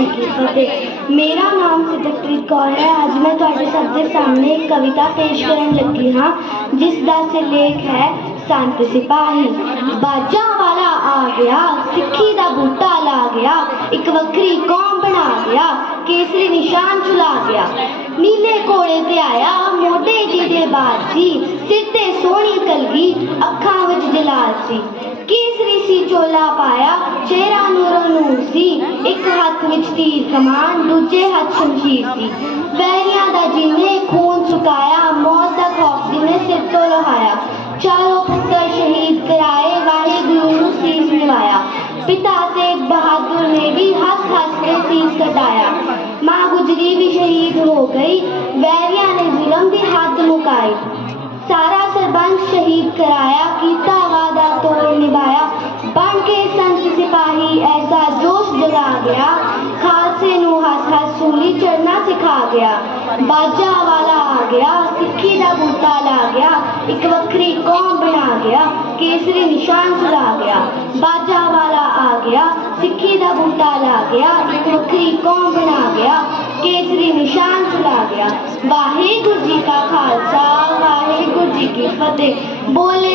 ਜੀ ਕੀ ਫਤਿਹ ਮੇਰਾ ਨਾਮ ਸਿਦਕਪ੍ਰੀਤ ਕੌਰ ਹੈ। ਅੱਜ ਮੈਂ ਤੁਹਾਡੇ ਸਭ ਦੇ ਸਾਹਮਣੇ ਇੱਕ ਕਵਿਤਾ ਪੇਸ਼ ਕਰਨ ਲੱਗੀ ਹਾਂ, ਜਿਸ ਦਾ ਸਿਰਲੇਖ ਹੈ, ਸੰਤ ਸਿਪਾਹੀ, ਬਾਜਾਂ ਵਾਲਾ ਆ ਗਿਆ, ਸਿੱਖੀ ਦਾ ਬੂਟਾ ਲਾ ਗਿਆ, ਇੱਕ ਵੱਖਰੀ ਕੌਮ ਬਣਾ ਗਿਆ, ਕੇਸਰੀ ਨਿਸ਼ਾਨ ਚੁਲਾ ਗਿਆ। ਨੀਲੇ ਕੋਲੇ ਤੇ ਆਇਆ, ਮੋਢੇ ਜੀ ਦੇ ਬਾਜ਼ੀ, ਸਿਰ ਤੇ ਸੋਹਣੀ ਕਲਗੀ, ਅੱਖਾਂ ਵਿੱਚ ਜਲਾਲ ਸੀ ਕੇਸਰੀ ਸੀ ਚੋਲਾ ਪਾਇਆ, ਚਿਹਰਾ ਨੂਰੋ ਨੂਰ ਸੀ एक हाथ विच तीर कमान, दूजे हाथ शमशीर थी बैरिया दादाजी ने खून सुखाया मौत का खौफ ने सिर तो लहाया। चारों पुत्र शहीद कराए वाहे गुरु ने शीश निभाया पिता से बहादुर ने भी हंस हंस के शीश कटाया। माँ गुजरी भी शहीद हो गई। बैरिया ने जुलम भी हाथ मुकाए। सारा सरबंस शहीद कराया। ਜਗਾ ਗਿਆ। ਖਾਲਸੇ ਨੂੰ ਹੱਸ ਹੱਸ ਸੂਲੀ ਚੜਨਾ ਸਿਖਾ ਗਿਆ। ਬਾਜਾ ਵਾਲਾ ਆ ਗਿਆ, ਸਿੱਖੀ ਦਾ ਬੂਟਾ ਲਾ ਗਿਆ, ਇੱਕ ਵੱਖਰੀ ਕੌਮ ਬਣਾ ਗਿਆ, ਕੇਸਰੀ ਨਿਸ਼ਾਨ ਸੁਲਾ ਗਿਆ। ਬਾਜਾ ਵਾਲਾ ਆ ਗਿਆ, ਸਿੱਖੀ ਦਾ ਬੂਟਾ ਲਾ ਗਿਆ, ਇੱਕ ਵੱਖਰੀ ਕੌਮ ਬਣਾ ਗਿਆ, ਕੇਸਰੀ ਨਿਸ਼ਾਨ ਸੁਲਾ ਗਿਆ। ਵਾਹਿਗੁਰੂ ਜੀ ਕਾ ਖਾਲਸਾ, ਵਾਹਿਗੁਰੂ ਜੀ ਕੀ ਫਤਿਹ। ਬੋਲੇ